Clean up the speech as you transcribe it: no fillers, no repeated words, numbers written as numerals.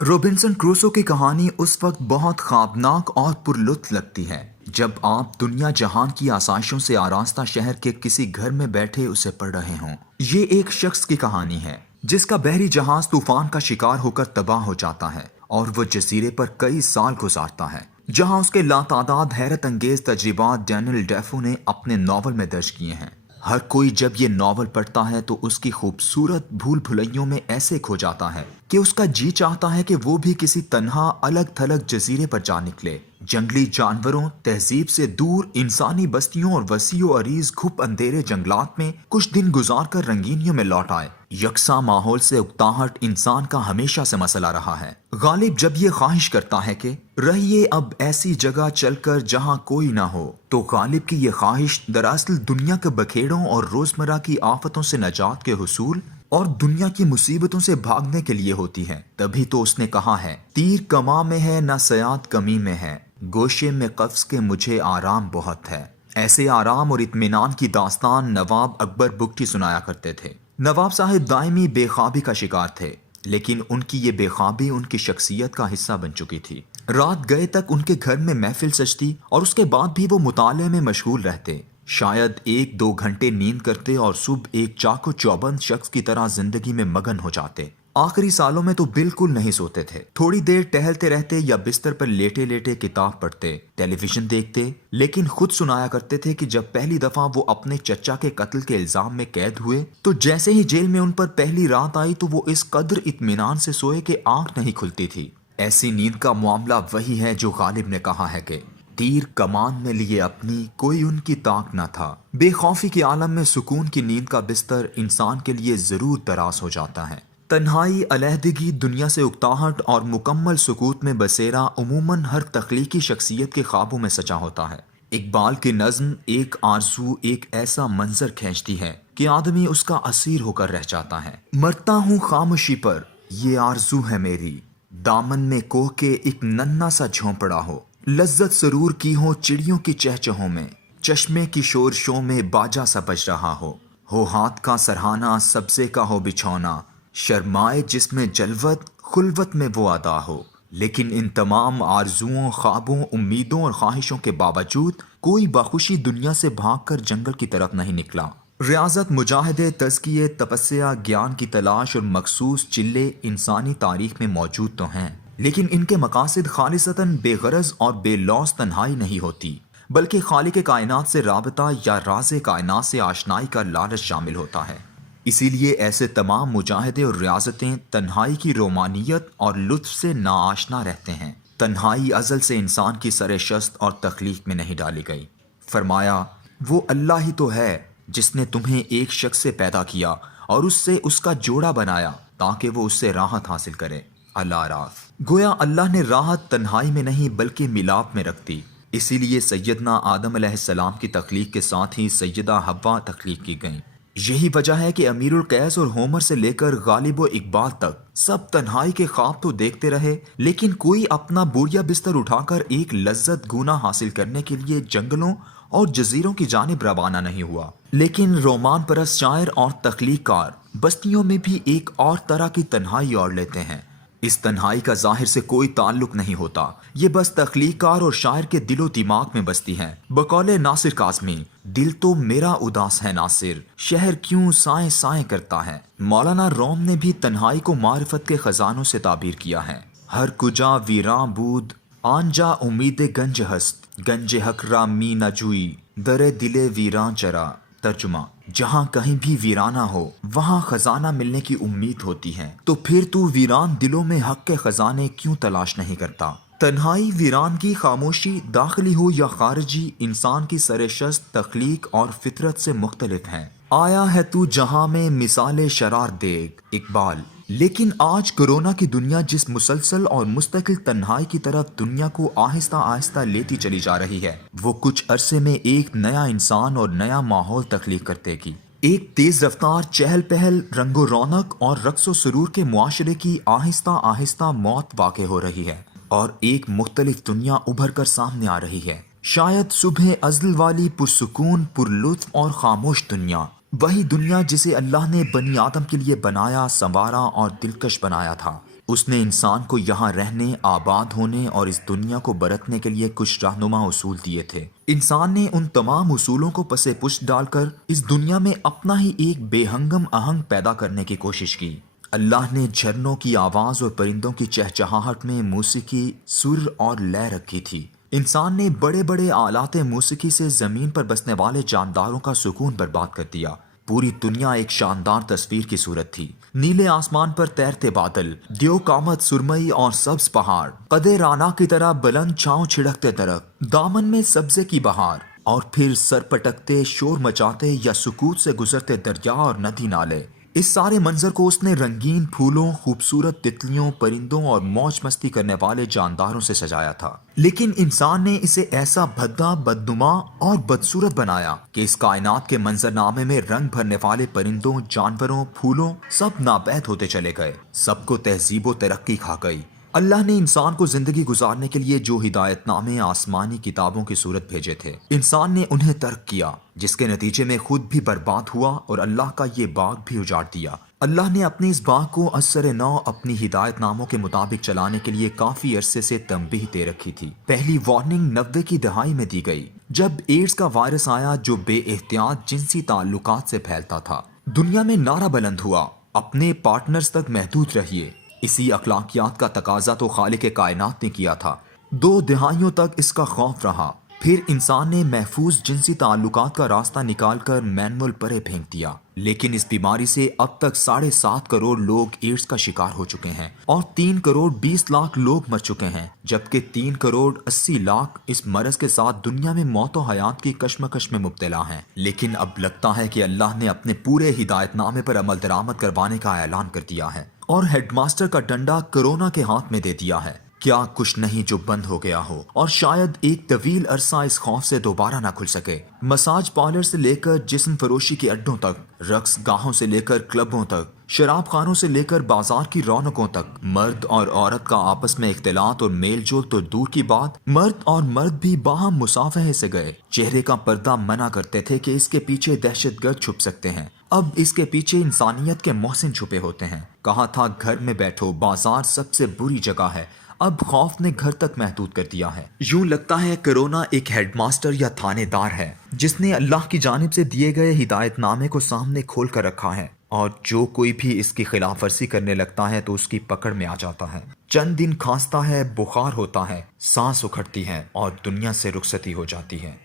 Robinson Crusoe کی کہانی اس وقت بہت خوابناک اور پرلطف لگتی ہے جب آپ دنیا جہان کی آسائشوں سے آراستہ شہر کے کسی گھر میں بیٹھے اسے پڑھ رہے ہوں۔ یہ ایک شخص کی کہانی ہے جس کا بحری جہاز طوفان کا شکار ہو کر تباہ ہو جاتا ہے اور وہ جزیرے پر کئی سال گزارتا ہے جہاں اس کے لاتعداد حیرت انگیز تجربات ڈینیل ڈیفو نے اپنے ناول میں درج کیے ہیں۔ ہر کوئی جب یہ ناول پڑھتا ہے تو اس کی خوبصورت بھول بھلائیوں میں ایسے کھو جاتا ہے کہ اس کا جی چاہتا ہے کہ وہ بھی کسی تنہا الگ تھلگ جزیرے پر جا نکلے، جنگلی جانوروں، تہذیب سے دور انسانی بستیوں اور وسیع و عریض گھپ اندھیرے جنگلات میں کچھ دن گزار کر رنگینیوں میں لوٹ آئے۔ یکساں ماحول سے اکتاہٹ انسان کا ہمیشہ سے مسئلہ رہا ہے۔ غالب جب یہ خواہش کرتا ہے کہ رہیے اب ایسی جگہ چل کر جہاں کوئی نہ ہو، تو غالب کی یہ خواہش دراصل دنیا کے بکھیڑوں اور روزمرہ کی آفتوں سے نجات کے حصول اور دنیا کی مصیبتوں سے بھاگنے کے لیے ہوتی ہے۔ تبھی تو اس نے کہا ہے، تیر کماں میں ہے نہ سیاد کمی میں ہے، گوشے میں قفس کے مجھے آرام بہت ہے۔ ایسے آرام اور اطمینان کی داستان نواب اکبر بگٹی سنایا کرتے تھے۔ نواب صاحب دائمی بے خوابی کا شکار تھے، لیکن ان کی یہ بے خوابی ان کی شخصیت کا حصہ بن چکی تھی۔ رات گئے تک ان کے گھر میں محفل سجتی اور اس کے بعد بھی وہ مطالعے میں مشغول رہتے۔ شاید 1-2 گھنٹے نیند کرتے اور صبح ایک چاق و چوبند شخص کی طرح زندگی میں مگن ہو جاتے۔ آخری سالوں میں تو بالکل نہیں سوتے تھے، تھوڑی دیر ٹہلتے رہتے یا بستر پر لیٹے لیٹے کتاب پڑھتے، ٹیلی ویژن دیکھتے، لیکن خود سنایا کرتے تھے کہ جب پہلی دفعہ وہ اپنے چچا کے قتل کے الزام میں قید ہوئے تو جیسے ہی جیل میں ان پر پہلی رات آئی تو وہ اس قدر اطمینان سے سوئے کہ آنکھ نہیں کھلتی تھی۔ ایسی نیند کا معاملہ وہی ہے جو غالب نے کہا ہے کہ تیر کمان میں لیے اپنی کوئی ان کی طاق نہ تھا۔ بے خوفی کے عالم میں سکون کی نیند کا بستر انسان کے لیے ضرور دراز ہو جاتا ہے۔ تنہائی، علیحدگی، دنیا سے اکتاہٹ اور مکمل سکوت میں بسیرا عموماً ہر تخلیقی شخصیت کے خوابوں میں سجا ہوتا ہے۔ اقبال کی نظم ایک آرزو ایک ایسا منظر کھینچتی ہے کہ آدمی اس کا اسیر ہو کر رہ جاتا ہے۔ مرتا ہوں خاموشی پر، یہ آرزو ہے میری، دامن میں کوہ کے ایک ننھا سا جھونپڑا ہو، لذت سرور کی ہو چڑیوں کی چہچہوں میں، چشمے کی شورشوں میں باجا سا بج رہا ہو ہاتھ کا سرہانہ سبزے کا ہو بچھونا، شرمائے جس میں جلوت خلوت میں وہ ادا ہو۔ لیکن ان تمام آرزوؤں، خوابوں، امیدوں اور خواہشوں کے باوجود کوئی بخوشی دنیا سے بھاگ کر جنگل کی طرف نہیں نکلا۔ ریاضت، مجاہدے، تزکیے، تپسیا، گیان کی تلاش اور مخصوص چلے انسانی تاریخ میں موجود تو ہیں، لیکن ان کے مقاصد خالصتاً بے غرض اور بے لوث تنہائی نہیں ہوتی، بلکہ خالق کائنات سے رابطہ یا راز کائنات سے آشنائی کا لالچ شامل ہوتا ہے۔ اسی لیے ایسے تمام مجاہدے اور ریاضتیں تنہائی کی رومانیت اور لطف سے ناآشنا رہتے ہیں۔ تنہائی ازل سے انسان کی سر شست اور تخلیق میں نہیں ڈالی گئی۔ فرمایا، وہ اللہ ہی تو ہے جس نے تمہیں ایک شخص سے پیدا کیا اور اس سے اس کا جوڑا بنایا تاکہ وہ اس سے راحت حاصل کرے۔ الاعراف۔ گویا اللہ نے راحت تنہائی میں نہیں بلکہ ملاپ میں رکھ دی۔ اسی لیے سیدنا آدم علیہ السلام کی تخلیق کے ساتھ ہی سیدہ حوا تخلیق کی گئیں۔ یہی وجہ ہے کہ امیر القیس اور ہومر سے لے کر غالب و اقبال تک سب تنہائی کے خواب تو دیکھتے رہے، لیکن کوئی اپنا بوریا بستر اٹھا کر ایک لذت گونا حاصل کرنے کے لیے جنگلوں اور جزیروں کی جانب روانہ نہیں ہوا۔ لیکن رومان پرست شاعر اور تخلیق کار بستیوں میں بھی ایک اور طرح کی تنہائی اوڑھ لیتے ہیں۔ اس تنہائی کا ظاہر سے کوئی تعلق نہیں ہوتا، یہ بس تخلیق کار اور شاعر کے دل و دماغ میں بستی ہے۔ بقول ناصر کاظمی، دل تو میرا اداس ہے ناصر، شہر کیوں سائیں سائیں کرتا ہے۔ مولانا روم نے بھی تنہائی کو معرفت کے خزانوں سے تعبیر کیا ہے۔ ہر کجا ویراں بود آنجا امید گنج ہست، گنج حق را می نہ جوئی در دل ویراں چرا۔ ترجمہ، جہاں کہیں بھی ویرانہ ہو وہاں خزانہ ملنے کی امید ہوتی ہے، تو پھر تو ویران دلوں میں حق کے خزانے کیوں تلاش نہیں کرتا۔ تنہائی، ویرانگی، خاموشی، داخلی ہو یا خارجی، انسان کی سرشست، تخلیق اور فطرت سے مختلف ہیں۔ آیا ہے تو جہاں میں مثال شرار دیکھ، اقبال۔ لیکن آج کرونا کی دنیا جس مسلسل اور مستقل تنہائی کی طرف دنیا کو آہستہ آہستہ لیتی چلی جا رہی ہے، وہ کچھ عرصے میں ایک نیا انسان اور نیا ماحول تخلیق کرتے گی۔ ایک تیز رفتار، چہل پہل، رنگ و رونق اور رقص و سرور کے معاشرے کی آہستہ آہستہ موت واقع ہو رہی ہے اور ایک مختلف دنیا ابھر کر سامنے آ رہی ہے۔ شاید صبح ازل والی پرسکون، پرلطف اور خاموش دنیا، وہی دنیا جسے اللہ نے بنی آدم کے لیے بنایا، سنوارا اور دلکش بنایا تھا، اس نے انسان کو یہاں رہنے، آباد ہونے اور اس دنیا کو برتنے کے لیے کچھ رہنما اصول دیے تھے۔ انسان نے ان تمام اصولوں کو پس پشت ڈال کر اس دنیا میں اپنا ہی ایک بے ہنگم آہنگ پیدا کرنے کی کوشش کی۔ اللہ نے جھرنوں کی آواز اور پرندوں کی چہچہاہٹ میں موسیقی، سر اور لے رکھی تھی۔ انسان نے بڑے بڑے آلات موسیقی سے زمین پر بسنے والے جانداروں کا سکون برباد کر دیا۔ پوری دنیا ایک شاندار تصویر کی صورت تھی۔ نیلے آسمان پر تیرتے بادل، دیو کامت سرمئی اور سبز پہاڑ، قد رانا کی طرح بلند چھاؤں چھڑکتے درخت، دامن میں سبزے کی بہار، اور پھر سر پٹکتے، شور مچاتے یا سکوت سے گزرتے دریا اور ندی نالے۔ اس سارے منظر کو اس نے رنگین پھولوں، خوبصورت تتلیوں، پرندوں اور موج مستی کرنے والے جانداروں سے سجایا تھا۔ لیکن انسان نے اسے ایسا بھدا، بدنما اور بدصورت بنایا کہ اس کائنات کے منظرنامے میں رنگ بھرنے والے پرندوں، جانوروں، پھولوں سب ناپید ہوتے چلے گئے۔ سب کو تہذیب و ترقی کھا گئی۔ اللہ نے انسان کو زندگی گزارنے کے لیے جو ہدایت نامے آسمانی کتابوں کی صورت بھیجے تھے، انسان نے انہیں ترک کیا، جس کے نتیجے میں خود بھی برباد ہوا اور اللہ کا یہ باغ بھی اجاڑ دیا۔ اللہ نے اپنے اس باغ کو ازسر نو اپنی ہدایت ناموں کے مطابق چلانے کے لیے کافی عرصے سے تنبیہ دے رکھی تھی۔ پہلی وارننگ 90 کی دہائی میں دی گئی، جب ایڈز کا وائرس آیا جو بے احتیاط جنسی تعلقات سے پھیلتا تھا۔ دنیا میں نعرہ بلند ہوا، اپنے پارٹنرز تک محدود رہیے۔ اسی اخلاقیات کا تقاضا تو خالق کائنات نے کیا تھا۔ 2 دہائیوں تک اس کا خوف رہا، پھر انسان نے محفوظ جنسی تعلقات کا راستہ نکال کر مینول پرے پھینک دیا۔ لیکن اس بیماری سے اب تک 7.5 کروڑ لوگ ایڈز کا شکار ہو چکے ہیں اور 3 کروڑ 20 لاکھ لوگ مر چکے ہیں، جبکہ 3 کروڑ 80 لاکھ اس مرض کے ساتھ دنیا میں موت و حیات کی کشمکش میں مبتلا ہیں۔ لیکن اب لگتا ہے کہ اللہ نے اپنے پورے ہدایت نامے پر عمل درآمد کروانے کا اعلان کر دیا ہے اور ہیڈ ماسٹر کا ڈنڈا کرونا کے ہاتھ میں دے دیا ہے۔ کیا کچھ نہیں جو بند ہو گیا ہو اور شاید ایک طویل عرصہ اس خوف سے دوبارہ نہ کھل سکے۔ مساج پارلر سے لے کر جسم فروشی کے اڈوں تک، رقص گاہوں سے لے کر کلبوں تک، شراب خانوں سے لے کر بازار کی رونقوں تک، مرد اور عورت کا آپس میں اختلاط اور میل جول تو دور کی بات، مرد اور مرد بھی باہم مصافحے سے گئے۔ چہرے کا پردہ منع کرتے تھے کہ اس کے پیچھے دہشت گرد چھپ سکتے ہیں، اب اس کے پیچھے انسانیت کے محسن چھپے ہوتے ہیں۔ کہا تھا گھر میں بیٹھو، بازار سب سے بری جگہ ہے، اب خوف نے گھر تک محدود کر دیا ہے۔ یوں لگتا ہے کرونا ایک ہیڈ ماسٹر یا تھانے دار ہے جس نے اللہ کی جانب سے دیے گئے ہدایت نامے کو سامنے کھول کر رکھا ہے، اور جو کوئی بھی اس کی خلاف ورزی کرنے لگتا ہے تو اس کی پکڑ میں آ جاتا ہے۔ چند دن کھانستا ہے، بخار ہوتا ہے، سانس اکھڑتی ہے اور دنیا سے رخصتی ہو جاتی ہے۔